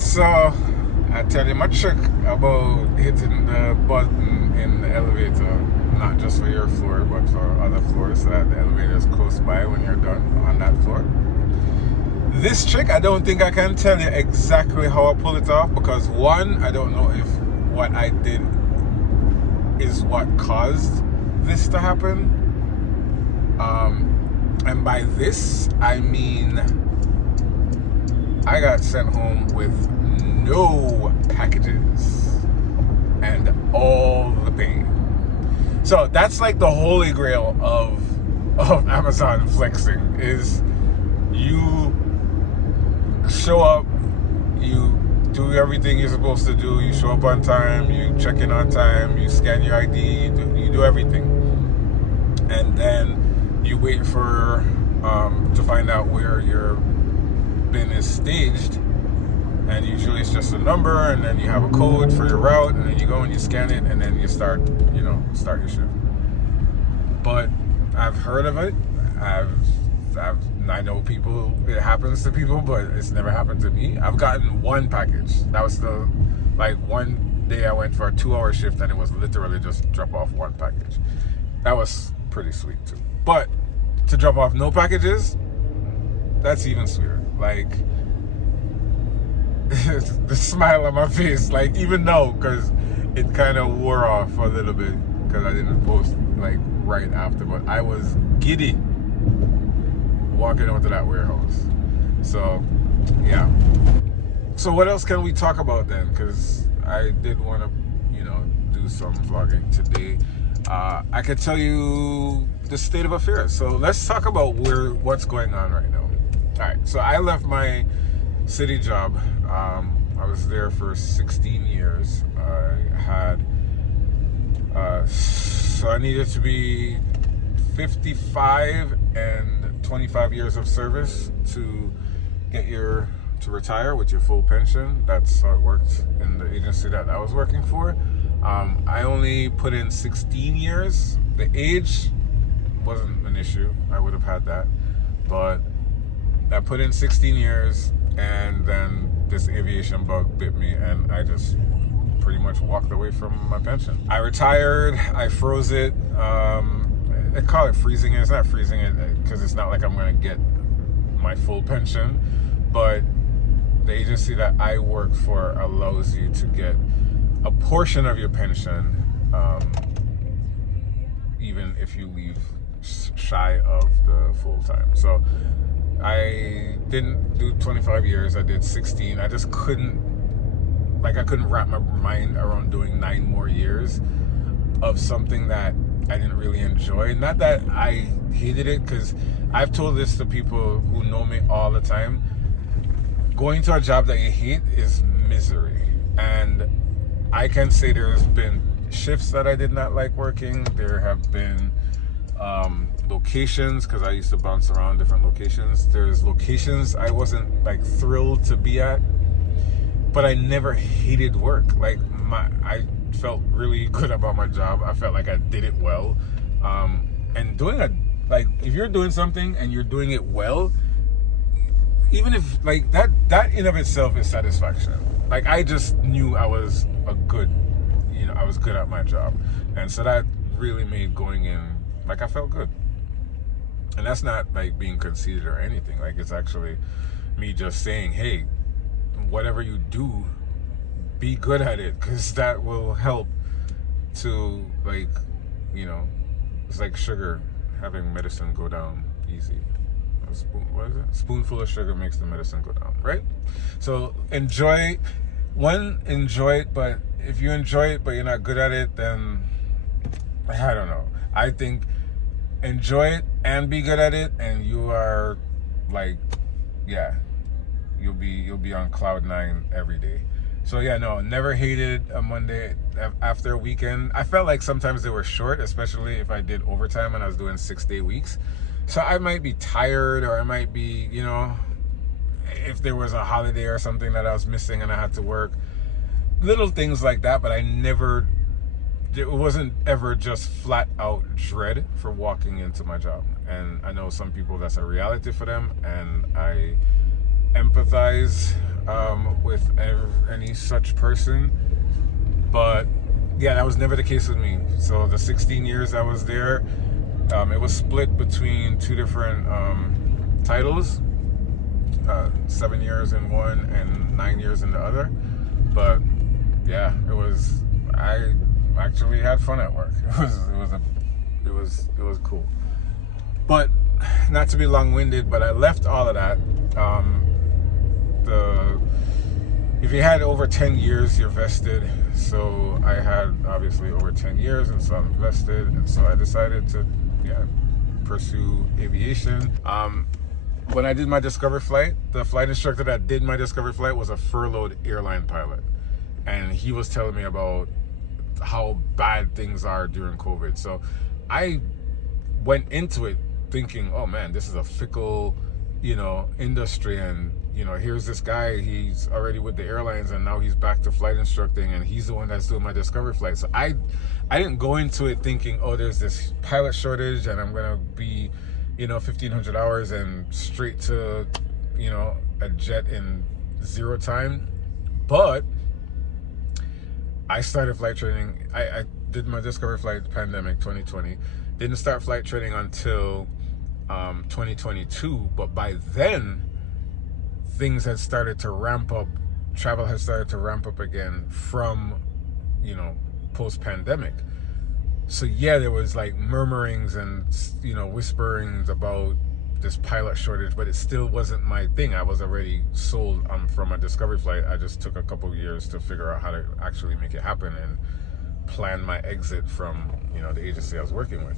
Alright, so I tell you my trick about hitting the button in the elevator, not just for your floor, but for other floors, so that the elevator is close by when you're done on that floor. This trick, I don't think I can tell you exactly how I pull it off, because one, I don't know if what I did is what caused this to happen. And by this, I mean I got sent home with no packages and all the pain. So that's like the holy grail of Amazon flexing, is you show up, you do everything you're supposed to do, you show up on time, you check in on time, you scan your ID, you do everything. And then you wait for to find out where your bin is staged, and usually it's just a number, and then you have a code for your route, and then you go and you scan it, and then you start your shift. But I've heard of it. I know people, it happens to people, but it's never happened to me. I've gotten one package. That was the, like, one day I went for a 2-hour shift, and it was literally just drop off one package. That was pretty sweet too. But to drop off no packages, that's even sweeter. Like, the smile on my face, like, even though, because it kind of wore off for a little bit because I didn't post like right after, but I was giddy walking over to that warehouse. So yeah, so what else can we talk about then, because I did want to do some vlogging today. I could tell you the state of affairs. So let's talk about what's going on right now. All right, so I left my city job. I was there for 16 years. I had so I needed to be 55 and 25 years of service to get to retire with your full pension. That's how it worked in the agency that I was working for. I only put in 16 years. The age wasn't an issue. I would have had that, but I put in 16 years, and then this aviation bug bit me, and I just pretty much walked away from my pension. I retired, I froze it. I call it freezing it. It's not freezing it because it's not like I'm gonna get my full pension, but the agency that I work for allows you to get a portion of your pension, even if you leave shy of the full time. So I didn't do 25 years, I did 16. I just couldn't wrap my mind around doing 9 more years of something that I didn't really enjoy. Not that I hated it, because I've told this to people who know me all the time. Going to a job that you hate is misery. And I can say there's been shifts that I did not like working. There have been locations, because I used to bounce around different locations. There's locations I wasn't like thrilled to be at, but I never hated work. Like, I felt really good about my job. I felt like I did it well. And doing if you're doing something and you're doing it well, even if like that in of itself is satisfaction. Like, I just knew I was I was good at my job, and so that really made going in, like, I felt good. And that's not like being conceited or anything. Like, it's actually me just saying, hey, whatever you do, be good at it, because that will help to, like, it's like sugar, having medicine go down easy. What is it? A spoonful of sugar makes the medicine go down, right? So enjoy it, but if you enjoy it but you're not good at it, then I don't know. I think enjoy it and be good at it, and you are like, yeah, you'll be on cloud 9 every day. So yeah, no, never hated a Monday after a weekend. I felt like sometimes they were short, especially if I did overtime and I was doing 6-day weeks. So I might be tired, or I might be, if there was a holiday or something that I was missing and I had to work. Little things like that, but it wasn't ever just flat out dread for walking into my job. And I know some people, that's a reality for them, and I empathize with any such person, but yeah, that was never the case with me. So the 16 years I was there, it was split between two different titles, 7 years in one and 9 years in the other. But yeah, I actually had fun at work. It was cool. But not to be long-winded, but I left all of that. If you had over 10 years, you're vested. So I had obviously over 10 years, and so I'm vested, and so I decided to pursue aviation. When I did my discovery flight, the flight instructor that did my discovery flight was a furloughed airline pilot, and he was telling me about how bad things are during COVID. So I went into it thinking, oh man, this is a fickle, industry, and here's this guy, he's already with the airlines and now he's back to flight instructing, and he's the one that's doing my discovery flight. So I didn't go into it thinking, oh, there's this pilot shortage and I'm gonna be 1,500 hours and straight to a jet in 0 time. But I started flight training. I did my discovery flight pandemic 2020. Didn't start flight training until 2022, but by then things had started to ramp up. Travel had started to ramp up again from post-pandemic. So yeah, there was like murmurings and whisperings about this pilot shortage, but it still wasn't my thing. I was already sold from a discovery flight. I just took a couple of years to figure out how to actually make it happen and plan my exit from the agency I was working with.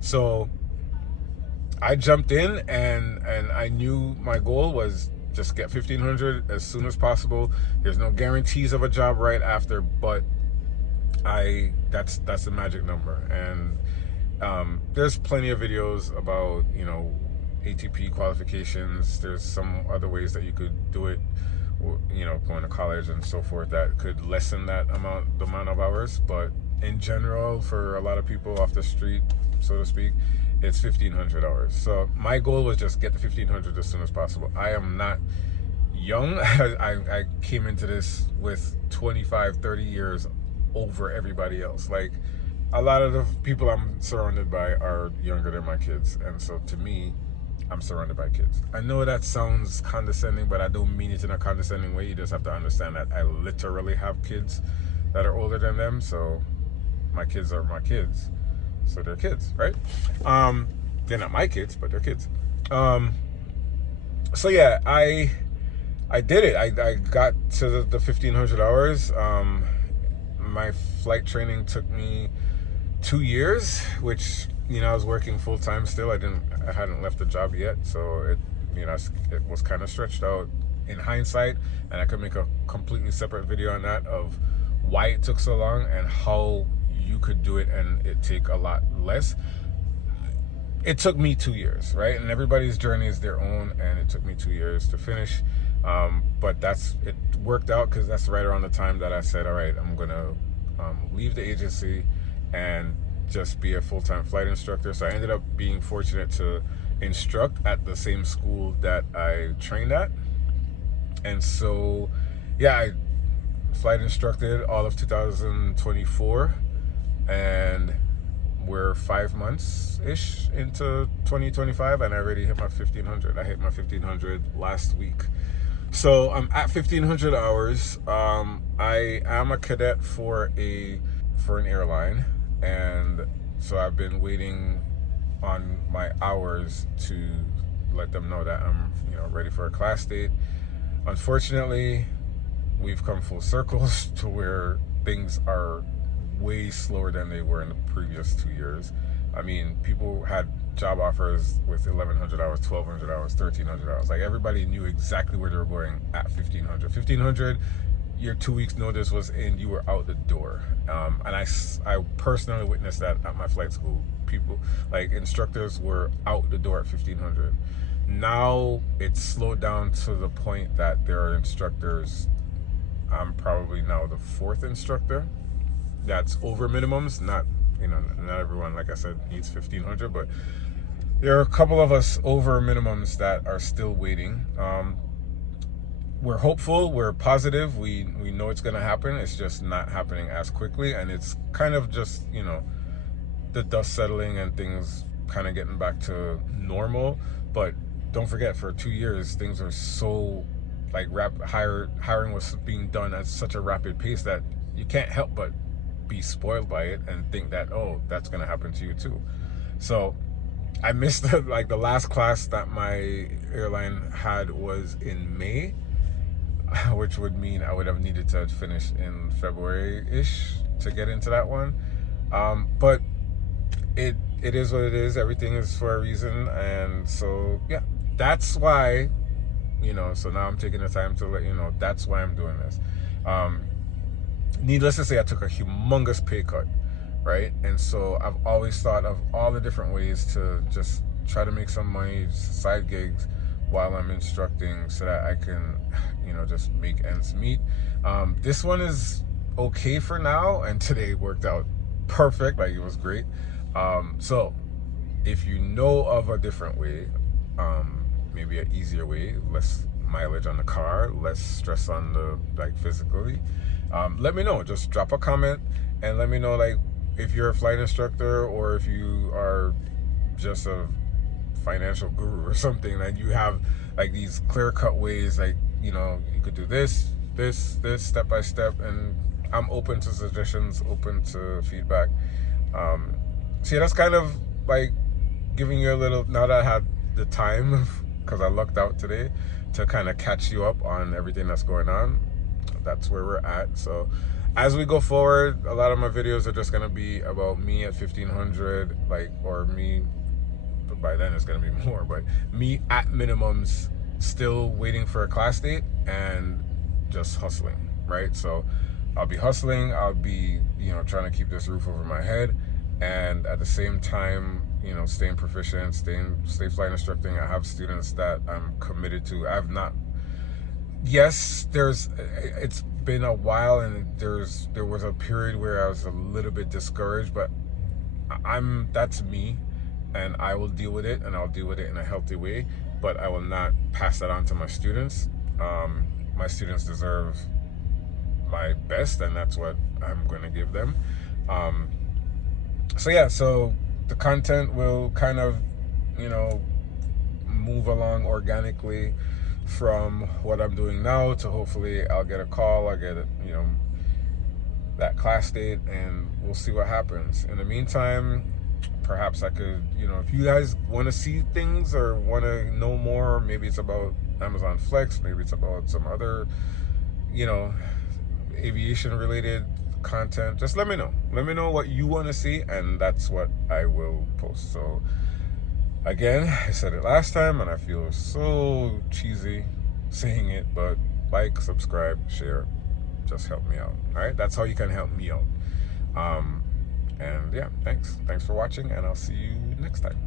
So I jumped in, and I knew my goal was just get 1,500 as soon as possible. There's no guarantees of a job right after, but that's the magic number. And there's plenty of videos about ATP qualifications. There's some other ways that you could do it, going to college and so forth, that could lessen the amount of hours. But in general, for a lot of people off the street, so to speak, it's 1,500 hours. So my goal was just get the 1,500 as soon as possible. I am not young. I came into this with 25, 30 years over everybody else. Like, a lot of the people I'm surrounded by are younger than my kids, and so to me, I'm surrounded by kids. I know that sounds condescending, but I don't mean it in a condescending way. You just have to understand that I literally have kids that are older than them. So my kids are my kids, so they're kids, right? They're not my kids, but they're kids. So yeah, I did it. I got to the 1,500 hours. My flight training took me 2 years, which I was working full time still. I hadn't left the job yet, so it was kind of stretched out in hindsight, and I could make a completely separate video on that, of why it took so long and how you could do it and it take a lot less. It took me 2 years, right? And everybody's journey is their own, and it took me 2 years to finish. But it worked out, because that's right around the time that I said, all right, I'm gonna leave the agency and just be a full-time flight instructor. So I ended up being fortunate to instruct at the same school that I trained at. And so yeah, I flight instructed all of 2024, and we're 5 months ish into 2025, and I already hit my 1,500. I hit my 1,500 last week. So I'm at 1,500 hours. I am a cadet for an airline, and so I've been waiting on my hours to let them know that I'm ready for a class date. Unfortunately, we've come full circles to where things are way slower than they were in the previous 2 years. I mean, people had job offers with 1,100 hours, 1,200 hours, 1,300 hours. Like, everybody knew exactly where they were going at 1,500. 1,500, your 2 weeks notice was in, you were out the door. And I personally witnessed that at my flight school. People, like instructors, were out the door at 1,500. Now it's slowed down to the point that there are instructors, I'm probably now the 4th instructor that's over minimums. Not everyone, like I said, needs 1,500, but there are a couple of us over minimums that are still waiting. we're hopeful, we're positive, we know it's going to happen. It's just not happening as quickly, and it's kind of just, you know, the dust settling and things kind of getting back to normal. But don't forget, for 2 years things are so like hiring was being done at such a rapid pace that you can't help but be spoiled by it and think that, oh, that's going to happen to you too. So I missed like the last class that my airline had was in May, which would mean I would have needed to finish in February-ish to get into that one. But it is what it is. Everything is for a reason. And so, yeah, that's why, you know, so now I'm taking the time to let you know that's why I'm doing this. Needless to say, I took a humongous pay cut, right? And so I've always thought of all the different ways to just try to make some money, side gigs, while I'm instructing, so that I can, you know, just make ends meet. This one is okay for now, and today worked out perfect. Like, it was great. So if you know of a different way, maybe an easier way, less mileage on the car, less stress on the, like, physically, let me know. Just drop a comment and let me know, like, if you're a flight instructor or if you are just a financial guru or something, and you have like these clear-cut ways, like, you know, you could do this step by step, and I'm open to suggestions, open to feedback. See, that's kind of like giving you a little, now that I had the time because I lucked out today, to kind of catch you up on everything that's going on. That's where we're at. So as we go forward, a lot of my videos are just going to be about me at 1500, like, or me, but by then it's going to be more, but me at minimums, still waiting for a class date and just hustling, right? So I'll be hustling, I'll be, you know, trying to keep this roof over my head, and at the same time, you know, staying proficient, stay flight instructing. I have students that I'm committed to. I've not, yes, it's been a while, and there was a period where I was a little bit discouraged, but that's me, and I will deal with it, and I'll deal with it in a healthy way, but I will not pass that on to my students. My students deserve my best, and that's what I'm going to give them. So yeah, so the content will kind of, you know, move along organically from what I'm doing now to, hopefully I'll get a call, I'll get, you know, that class date, and we'll see what happens. In the meantime, perhaps I could, you know, if you guys want to see things or want to know more, maybe it's about Amazon Flex, maybe it's about some other, you know, aviation related content, just let me know what you want to see, and that's what I will post. So again, I said it last time, and I feel so cheesy saying it, but like, subscribe, share, just help me out. All right, that's how you can help me out. And yeah, thanks for watching, and I'll see you next time.